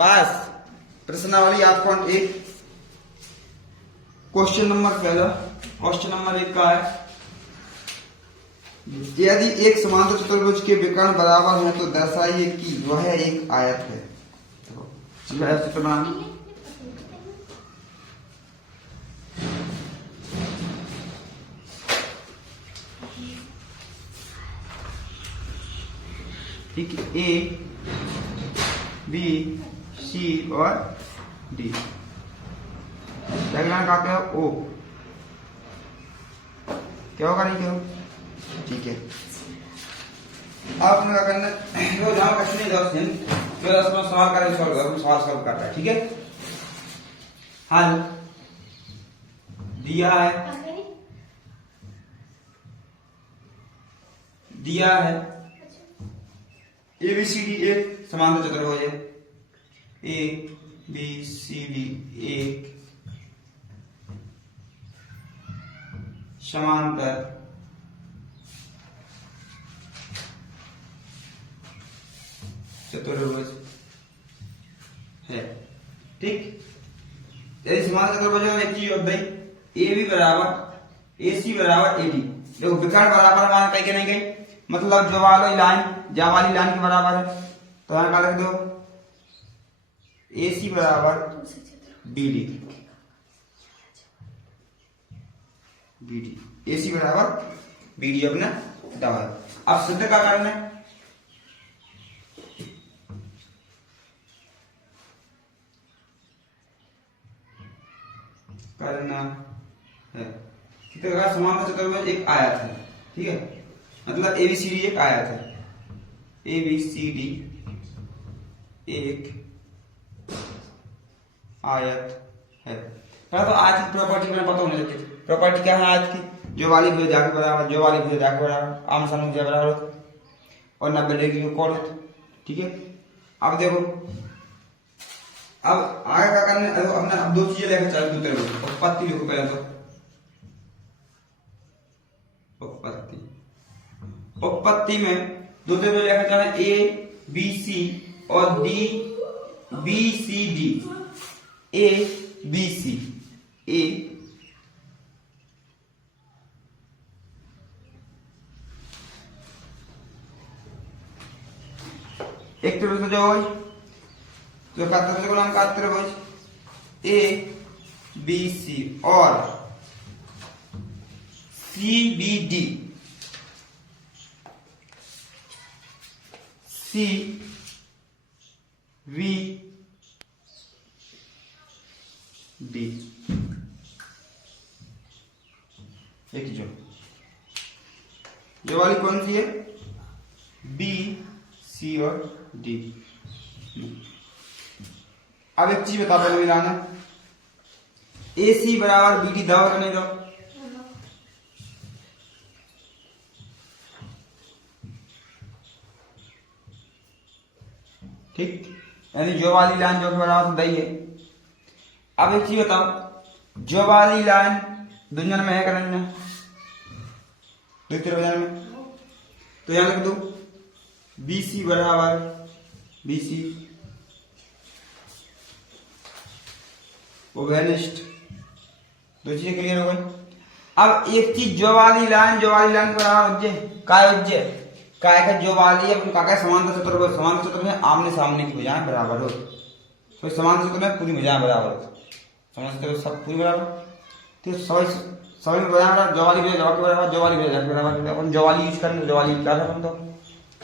पास प्रश्नावली आपको एक क्वेश्चन नंबर पहला क्वेश्चन नंबर 1 का है, यदि एक समांतर चतुर्भुज के विकर्ण बराबर है तो दर्शाइए कि वह एक आयत है। चलो ऐसे चित्र बनाना। ठीक है, ए बी सी और डी। डायग्राम कहाँ पे हो? ओ क्या होगा? नहीं क्या हो? ठीक है, आपने क्या करना है, जो जहां कष्ट नहीं दस दिन जो 10 में सवाल कर सवाल सॉल्व कर रहा है। ठीक है, हल दिया है ABCD एक समांतर चतुर्भुज है। ABCD एक समांतर चतुर्भुज है। ठीक, यदि समांतर चतुर्भुज में एक चीज बताई, AB बराबर AC बराबर AD, देखो विकर्ण बराबर मान कहीं के नहीं गई, मतलब जो वाली लाइन के बराबर है, तो यहां क्या लिख दो? AC बराबर BD, AC बराबर BD अपना दवा। अब सिद्ध का करना है, समांतर चतुर्भुज एक आयत है। ठीक है, मतलब ABCD एक आयत है। ABCD एक आयत है। तो आयत की प्रॉपर्टी में पता होने चाहिए। प्रॉपर्टी क्या है आयत की? जो वाली भुजा के बराबर, जो वाली भुजा के बराबर, आम सामने के बराबर और 90 डिग्री का कोण। ठीक है, अब देखो, अब आगे क्या करना है, अपने अब दो चीजें लेकर चल दूसरे में उपपत्ति लिखो पहले तो। उपपत्ति में दूसरे में लेकर चलना ABC और BCD। ABC एक त्रिभुज जो है जो का त्रिभुज ABC और CBD एक जो वाली कौन सी है? B C और D। अब एक चीज बता पहले मिलाना, AC बराबर BD दाव का नहीं दो। ठीक, यानी जो वाली लाइन जो बराबर दही है। अब एक चीज बताओ, जो वाली लाइन दुनिया में है करंट में द्वितीय में, तो यहां लिख दो BC बराबर BC ओवेलिस्ट। दो चीजें क्लियर हो गई। अब एक चीज जो वाली लाइन बराबर उज्जे काय का जो वाली अपन का समांतर चतुर्भुज में आमने सामने की भुजाएं बराबर हो, तो समांतर चतुर्भुज में पूरी भुजाएं बराबर हो, समांतर चतुर्भुज सब पूरी बराबर। तो सभी में बराबर, जो वाली भुजा के बराबर, जो वाली भुजा के बराबर, अपन जो वाली यूज करने, जो वाली क्या था तो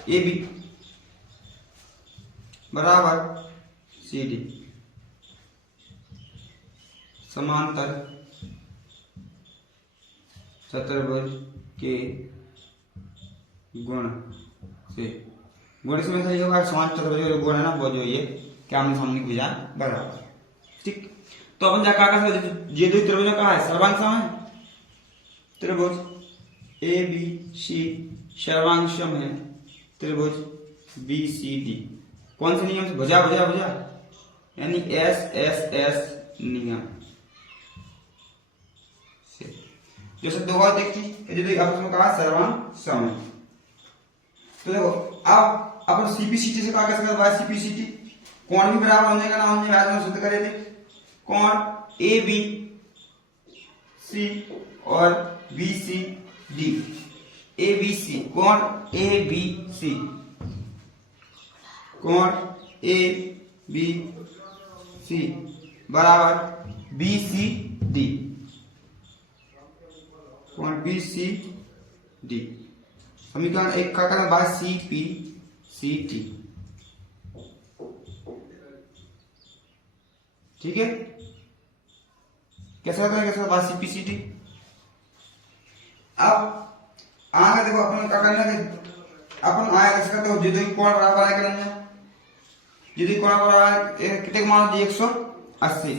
AB बराबर CD समांतर चतुर्भुज के गुण से में सही होगा। समांतर चतुर्भुज का गुण है ना, वो जो ये क्या आमने सामने की भुजा बराबर। ठीक, तो अपन क्या कर सकते, ये दो त्रिभुज कहा है सर्वांग सम है। त्रिभुज ABC सर्वांग सम है त्रिभुज BCD। कौन से नियम से? भुजा यानी SSS नियम से। जैसे दो बार देखी आपस में कहा सर्वांग सम। तो देखो अब अपन CPCT से कहा कैसे CPCT कोण भी बराबर होने का ना होने आज में सिद्ध करे थे। कोण ए बी सी और B C D. A B C कोण ए बी सी, कोण ए बी सी बराबर बी सी डी, कोण बी सी डी। समीकरण एक का करना by C P C T. ठीक है, कैसे होता है, कैसे by C P C T. अब आगे देखो अपन क्या करना है, अपन आया कैसे करते हो, जो कोण बराबर है करना है, जो कोण बराबर है कितने का मान दिया 180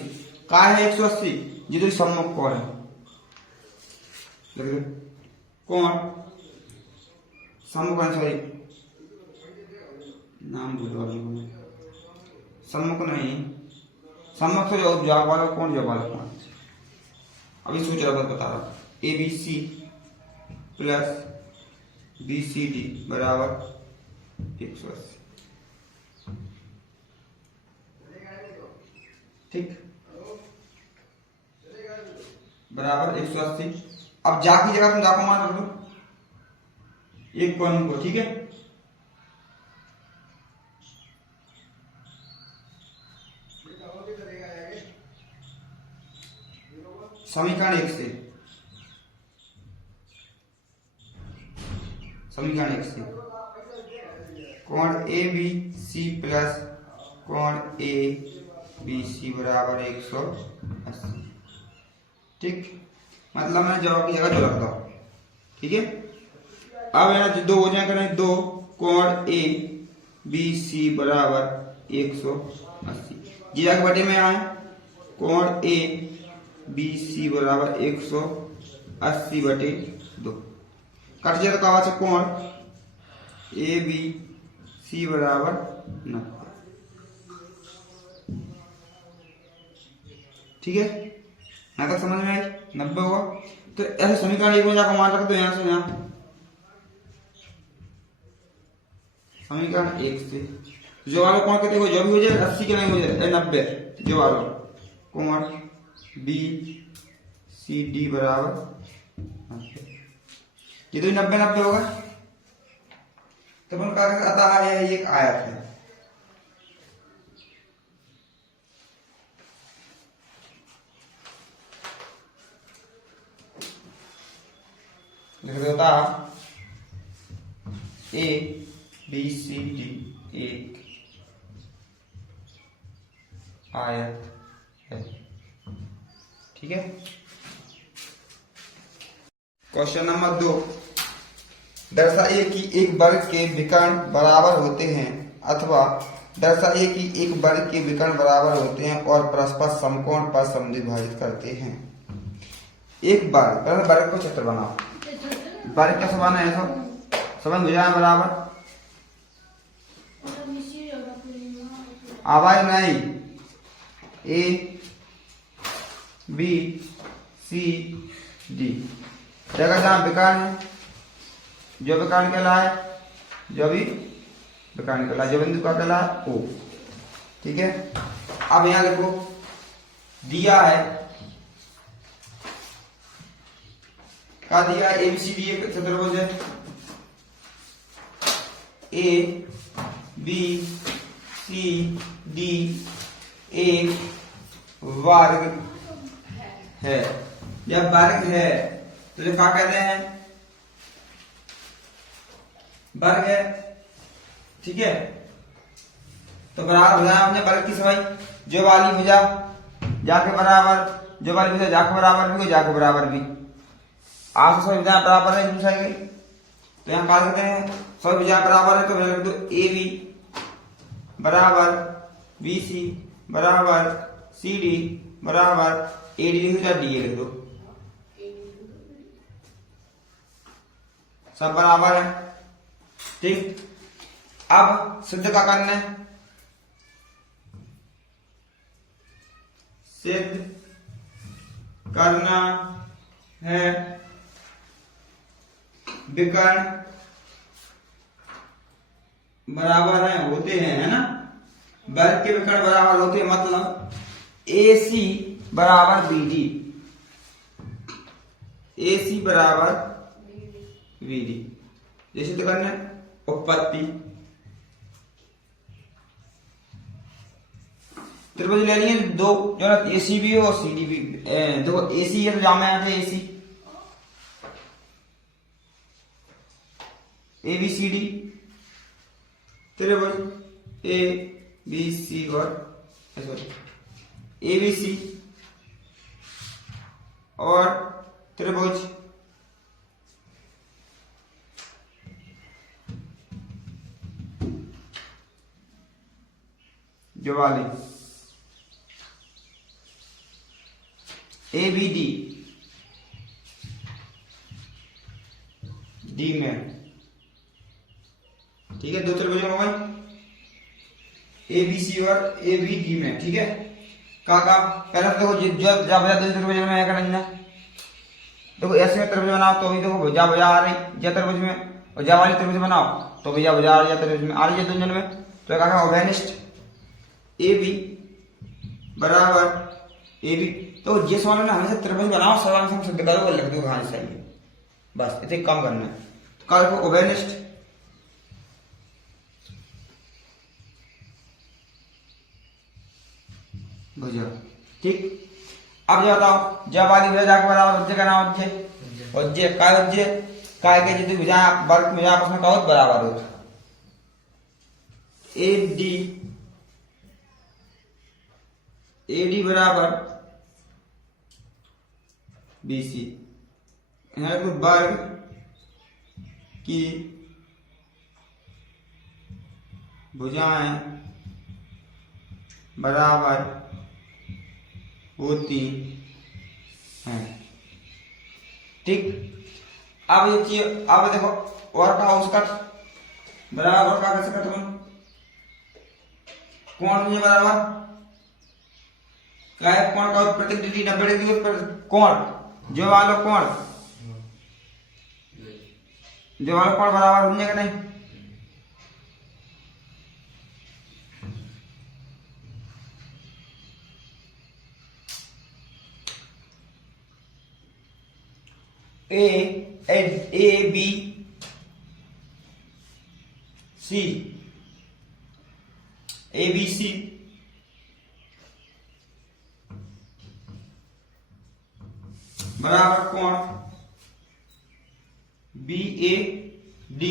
का है 180 जो सम्मुख कोण है। कोण सम्मुख सॉरी नाम भूल गया, सम्मुख नहीं, सम्मुख से जवाब वाला कौन, जवाब वाला कौन, अभी सोच रहा बता रहा। A B C plus B C D बराबर 180। ठीक, बराबर 180। अब जा की जगह तुम जा को मान रख लो एक कोण को। ठीक है, समीकरण एक से, समीकरण एक से कोण ए बी सी प्लस कोण ए बी सी बराबर 180। ठीक, मतलब मैं जवाब की जगह जो रखता हूं। ठीक है, अब है ना दो हो जाए करें, दो कोण ए बी सी बराबर 180, जी जाके बटे में आए, कोण ए बी सी बराबर 180 बटे 2 कट जाए तो कहा से कोण ए बी सी बराबर 90। ठीक है, यहां तक समझ में आई, 90 होगा। तो ऐसे समीकरण एक में जाकर मान रख दो, यहां से यहां समीकरण एक से जो वाला कोण कहते हो, जो भी हो जाए 80 के नहीं हो जाए 90, जो वाला कोण बी सी डी बराबर 90, ये तो 90 होगा। तो अपन क्या आता है, एक आयत है, लिख देता ए बी सी डी एक आयत है। ठीक है, क्वेश्चन नंबर 2, दर्शाइए कि एक वर्ग के विकर्ण बराबर होते हैं, अथवा दर्शाइए कि एक वर्ग के विकर्ण बराबर होते हैं और परस्पर समकोण पर समद्विभाजित करते हैं। एक वर्ग, पहले वर्ग को चित्र बनाओ, वर्ग कैसे बनाना है, सब समझ भुजाएं बराबर, आवाज नहीं, ए बी सी डी जगह जहां विकर्ण है, जो विकर्ण कहलाए, जो भी विकर्ण कहलाए, जो बिंदु का कहलाए ओ। ठीक है, अब यहां देखो दिया है, क्या दिया, ए बी सी डी एक चतुर्भुज है, ए बी सी डी एक वर्ग है। जब वर्ग है तो क्या कहते हैं, वर्ग है। ठीक है, तो बराबर भुजा हमने वर्ग की सवाई, जो वाली भुजा जाके बराबर, जो वाली भुजा जाके बराबर भी, जाके बराबर भी, आप सभी भुजाएं बराबर है दूसरा की। तो यहाँ बात करते हैं सभी भुजाएं बराबर है, तो लिख दो ए बी बराबर बी सी बराबर सी डी बराबर ए डी लिख दो, डी ए लिख दो, सब बराबर है। ठीक, अब सिद्ध का करना है, सिद्ध करना है विकर्ण बराबर है होते हैं, है ना, वर्ग के विकर्ण बराबर होते हैं, मतलब AC बराबर BD, AC बराबर BD। जैसे तो करना उत्पत्ति त्रिभुज ले लिए दो जो ना AC भी हो और CD भी। देखो AC है तो जामे आते AC ABCD त्रिभुज ABC और सॉरी ABC और त्रिभुज ज्वाली ABD D में, ठीक है। दो त्रिभुज हो गए ABC और ABD में, ठीक है। का पहले तो देखो जो जब दो त्रिभुज में है करना, देखो ऐसे में त्रिभुज बनाओ तो भी देखो भुजा भुजा आ रही या त्रिभुज में, और जा वाली त्रिभुज बनाओ तो भुजा भुजा आ रही है त्रिभुज में आ रही है दोनों में। तो क्या उभयनिष्ठ AB बराबर AB। तो जिस वाले ने हमेशा त्रिभुज बनाओ सर्वांग सम सिद्ध करो, लिख दो कहां सही है, बस इसे कम करना है। तो कल को उभयनिष्ठ भुजा, ठीक। अब जो बताओ जब वाली भुजा के बराबर उज्जय का नाम उज्जय, उज्जय काय के जितनी भुजा वर्ग भुजा आपस में बहुत बराबर हो। AD बराबर BC, वर्ग की भुजाएं बराबर होती हैं, ठीक। अब ये चीज अब देखो और का उसका बराबर का कैसे करते हैं, कोण में बराबर क्या है, कोण का प्रत्येक डिग्री 90 डिग्री पर कोण जो वाला कोण बराबर होने का नहीं, ABC बराबर कोण BAD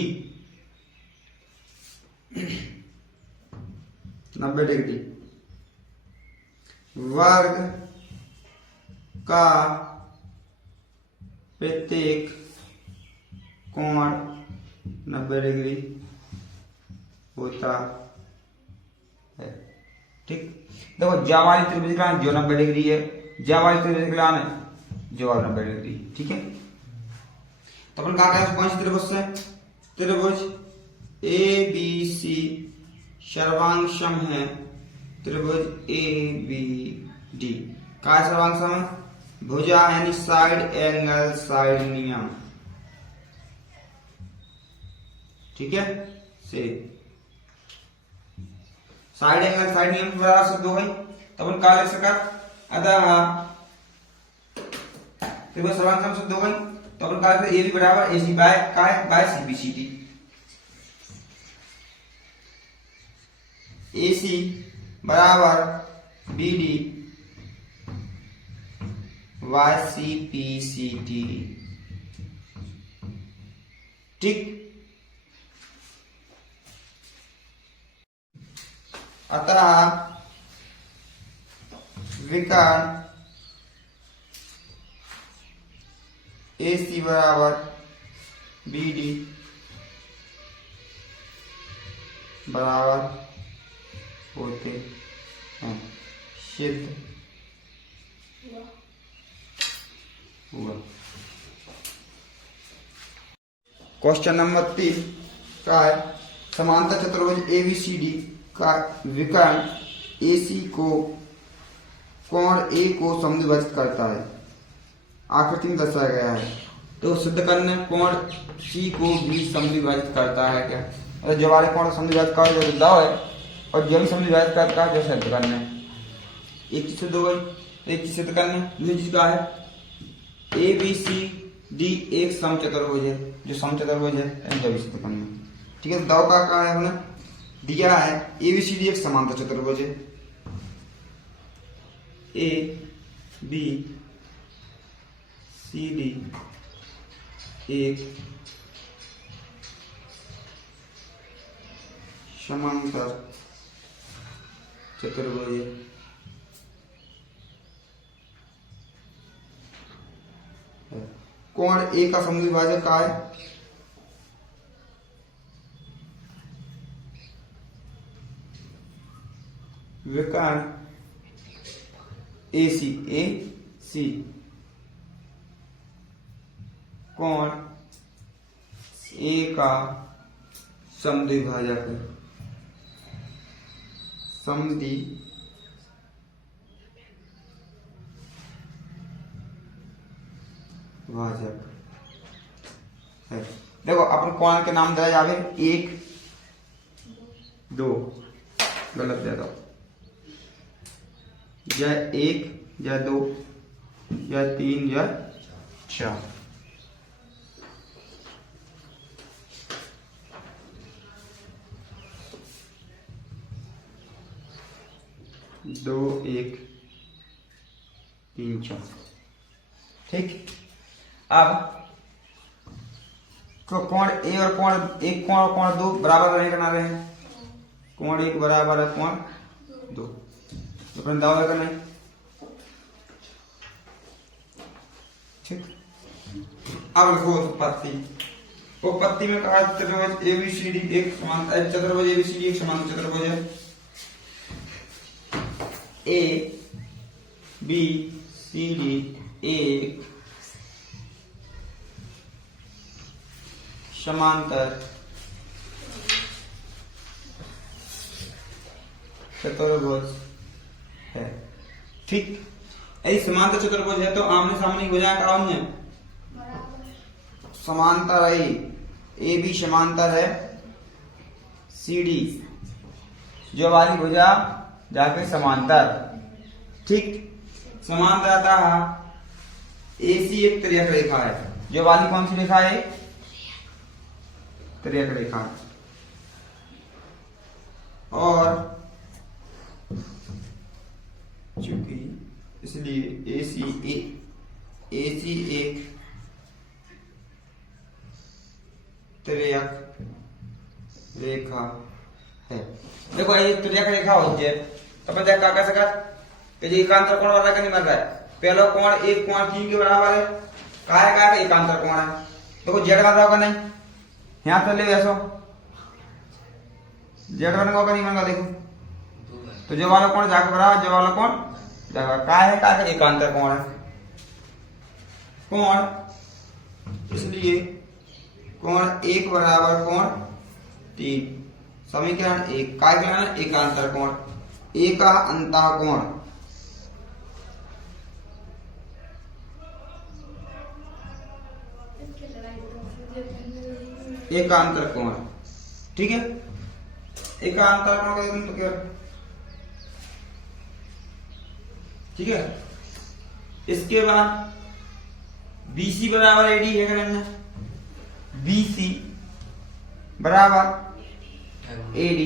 90 डिग्री, वर्ग का प्रत्येक कोण 90 डिग्री होता है, ठीक। देखो जा वाली त्रिभुज का जो 90 डिग्री है, जा वाली त्रिभुज का जो 90 डिग्री, ठीक है। तो अपन कहा गया कौन सी त्रिभुज से, त्रिभुज ABC सर्वांग सम है, त्रिभुज ABD का सर्वांग सम है, भुजा यानी साइड एंगल साइड नियम, ठीक है। से साइड एंगल साइड नियम के बराबर शब्द हो गई, तो अपन क्या लिख सका, अतः त्रिभुज सर्वांग सम शब्द हो गई, तो अपन क्या लिखते AB बराबर AC बाय CBCD, AC बराबर BD बाय CPCD, ठीक। अतः विकर्ण AC बराबर BD बराबर होते हैं, सिद्ध हुआ। क्वेश्चन नंबर 3 का है, समांतर चतुर्भुज ABCD का विकर्ण AC को कोण A को समद्विभाजित करता है, आकृति में दर्शाया गया है। तो सिद्ध करने कोण C को भी समद्विभाजित करता है क्या, अरे जो वाले कोण समद्विभाजित का जो दाव है और जो भी समझ का जो सिद्ध करना है, एक चीज सिद्ध हो गई, एक चीज सिद्ध करना है। दूसरी चीज क्या है, ए बी सी डी एक समचतुर्भुज है, जो समचतुर्भुज है जो भी सिद्ध करना है। ठीक है, दाव का है हमने दिया है ए बी सी डी एक समांतर चतुर्भुज है, ए बी सी डी एक समांतर चतुर्भुज है। कोण ए का समद्विभाजक का है, विकर्ण ए सी कोण ए का समद्विभाजक है, समद्विभाजक है। देखो अपन कोण के नाम दिया जावे, एक दो गलत दे दो, या एक या दो या तीन या चार। दो एक तीन चार। ठीक, अब तो कोण ए और कोण एक कोण और कोण दो बराबर नहीं करना रहे हैं, कोण एक बराबर है कोण दो, तो अपन दावा करना है। ठीक, अब लिखो उत्पत्ति। उत्पत्ति में कहा चतुर्भुज ए बी सी डी एक समांतर चतुर्भुज, ए बी सी डी एक समांतर चतुर्भुज है, ए बी सी डी एक समांतर चतुर्भुज है। ठीक, यदि समांतर चतुर्भुज है तो आमने सामने हो जाए क्या है, समांतर है, ए बी समांतर है सी डी, जो वाली भुजा जाके समांतर। ठीक, समांतर आता है ए सी एक त्रियक रेखा है, जो वाली कौन सी रेखा है, त्रियक रेखा। और चूंकि इसलिए ए सी एक त्रियक रेखा है। देखो ये त्रियक रेखा हो जाए तो अपन क्या कर सकता कि जो एकांतर कोण वाला का नहीं बन रहा है, पहला कोण एक कोण तीन के बराबर है, का एकांतर कोण है। देखो जेड बन रहा होगा नहीं, यहाँ तो ले ऐसो जेड बनेगा नहीं बनेगा, देखो तो जो वाला कोण जाके बराबर, जो वाला कोण जाकर का है एकांतर कोण है, कोण इसलिए कोण एक बराबर कोण तीन, समीकरण एक का एकांतर कोण, एक अंतः कोण एकांतर कोण। ठीक है, एकांतर कोण का तुम तो क्या, ठीक है। इसके बाद BC बराबर AD है करना, BC बराबर AD,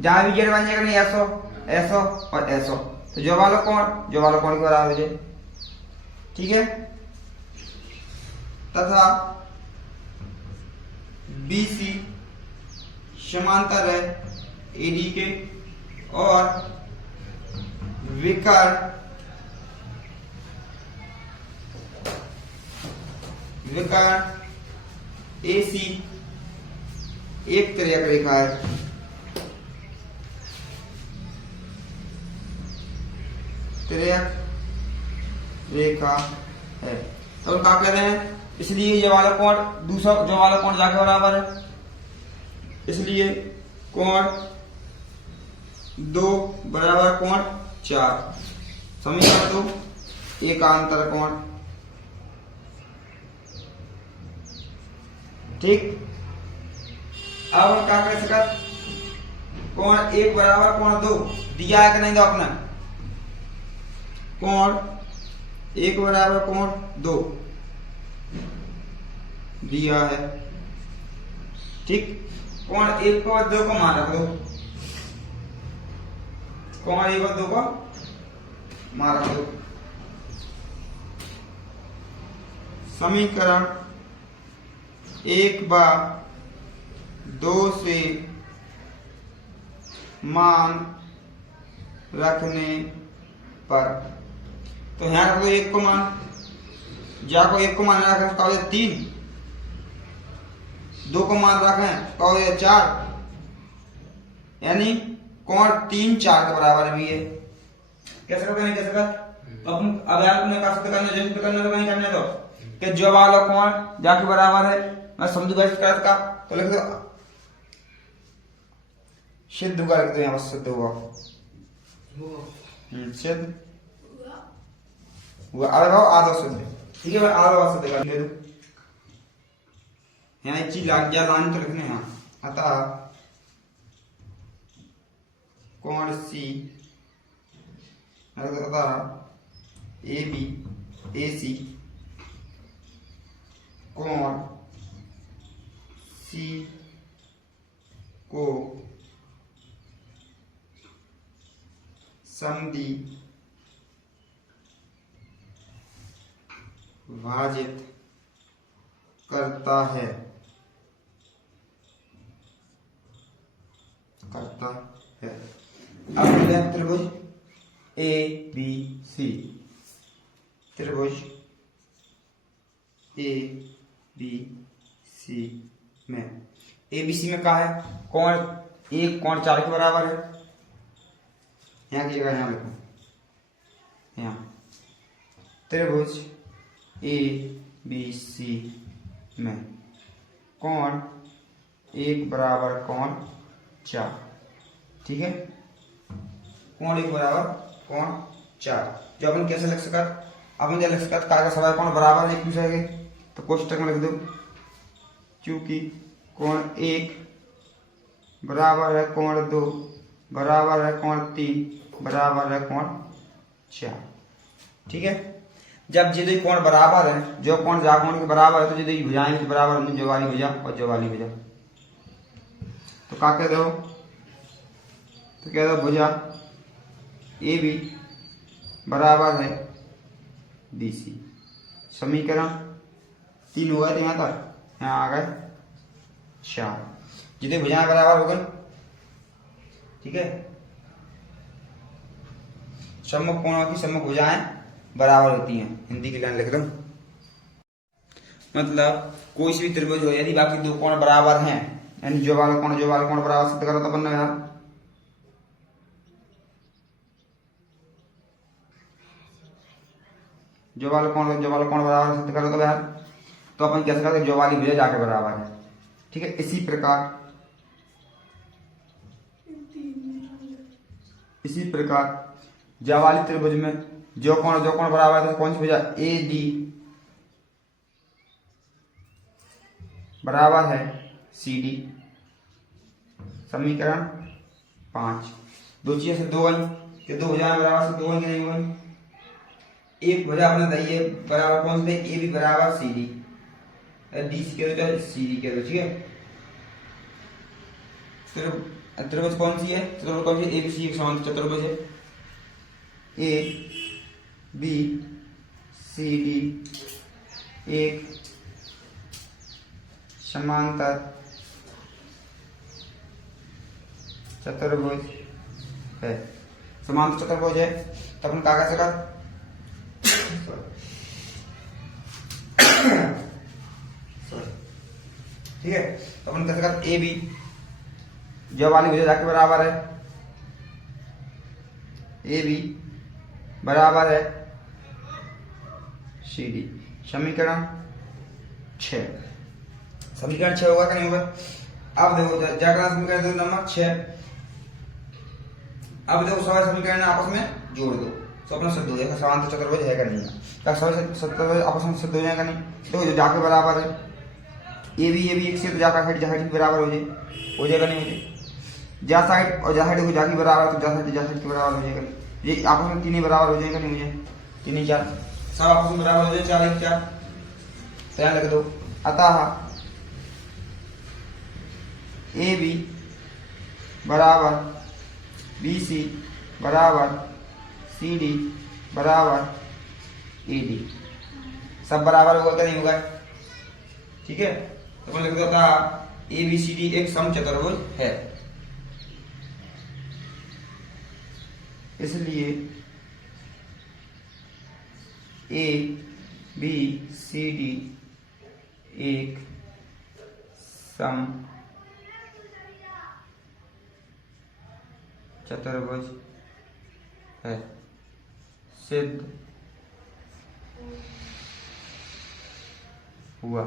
जहां भी जेड बन जाएगा नहीं ऐसो और ऐसो, तो जो वाला कोण के बराबर है। ठीक है, तथा BC समांतर है AD के और विकर्ण AC एक त्रियक रेखा है, त्रियक रेखा है। तो क्या कह रहे हैं, इसलिए ये वाला कोण दूसरा जो वाला कोण जाके बराबर है, इसलिए कोण दो बराबर कोण चार, समीकरण दो एकांतर कोण। ठीक, अब क्या कर सकते, कोण एक बराबर कोण दो दिया है कि नहीं दो अपना कोण एक बराबर कोण दो दिया है ठीक। कोण एक को दो को मान रख दो कोण एक और दो को मान रख दो। समीकरण एक बार दो से मान रखने पर तो यहां रख दो एक को मान जा को एक को मान रखें तो हो तीन दो को मान रखें तो हो चार यानी कोण 3 4 के बराबर भी है। कैसे करते हैं कैसे कर तो अपन अब यार तुमने का सूत्र करना जो सूत्र करना तो नहीं करने दो कि जो वाला कोण जाके बराबर है मैं समझू गणित करत का तो लिख दो सिद्ध होगा लिख दो यहां बस सिद्ध होगा सिद्ध हुआ अरे भाव आधा सिद्ध ठीक है भाई आधा सिद्ध कर दे दो यहाँ एक चीज लाग गया लाइन तो लिखने यहाँ अतः कोण सी अतः ए बी ए सी कोण सी को समद्वि भाजित करता है अब मिले त्रिभुज ए बी सी त्रिभुज ए बी सी में ए बी सी में कहा है कोण एक कोण 4 के बराबर है यहाँ की जगह यहाँ लिखो यहाँ त्रिभुज ए बी सी में कोण एक बराबर कोण 4 ठीक है कोण एक बराबर कोण 4 जो अपन कैसे लिख सका अपन जब लिख सका का सवाल कोण बराबर है एक दूसरे के तो कोष्टक में लिख दो क्योंकि कोण एक बराबर है कोण 2 बराबर है कोण 3 बराबर है कोण 4 ठीक है। जब ये दो कोण बराबर है जो कोण जा कोण के बराबर है तो ये दो भुजाएं भी बराबर होंगी जो वाली भुजा और जो वाली भुजा तो क्या कह दो तो कह दो भुजा ए बी बराबर है बी सी समीकरण 3 हो गए थे यहाँ तक यहाँ आ गए 4 जितने भुजाएं बराबर हो गए ठीक है। सम्मुख कोणों की सम्मुख भुजाएं बराबर होती हैं हिंदी की लाइन लिख दो मतलब कोई भी त्रिभुज हो यदि बाकी दो कोण बराबर हैं यानी जो वाला कोण बराबर सिद्ध करो तो बनना यार जो वाला कोण बराबर सिद्ध करो तो यार तो अपन कैसे करते जो वाली भुजा जाके बराबर है ठीक है। इसी प्रकार जावाली त्रिभुज में जो कोण बराबर है तो कौन सी भुजा ए डी बराबर है सी डी समीकरण 5 दो चीजें से दो गई कि दो भुजाएं बराबर से दो गई नहीं हुई एक भुजा अपने दही बराबर कौन से ए बी बराबर सी डी डी सी के दो सी डी के दो ठीक है। त्रिभुज कौन सी है चतुर्भुज कौन सी ए बी सी एक समान चतुर्भुज है ए बी सी डी एक समांतर चतुर्भुज है समांतर चतुर्भुज है तो अपन क्या कर सका ठीक है तो अपन कर सका ए बी जो वाली भुजा जाके बराबर है ए बी बराबर है सी डी समीकरण 6 होगा कि नहीं होगा। अब देखो जाकर समीकरण दो नंबर 6 अब देखो सवाल समीकरण आपस में जोड़ दो तो अपना सिद्ध हो जाएगा समांतर चतुर्भुज है कि नहीं है क्या सवाल चतुर्भुज आपस में सिद्ध हो जाएगा नहीं देखो जो जाके बराबर है ए बी एक से तो जाकर हट बराबर हो जाएगा नहीं हो जाए जा साइड और जा साइड को जाके बराबर, तो जा साइड के बराबर हो जाएगा। ये आपस में तीन बराबर हो जाएगा नहीं मुझे, 3 4 सब आपस में बराबर हो जाए, 4 1 4 ध्यान रख दो। अतः ए बी बराबर बी सी बराबर सी डी बराबर ए डी, सब बराबर होगा क्या नहीं होगा? ठीक है, तो मैं लिख देता ए बी सी डी एक समचतुर्भुज है, इसलिए ए बी सी डी एक सम चतुर्भुज है, सिद्ध हुआ।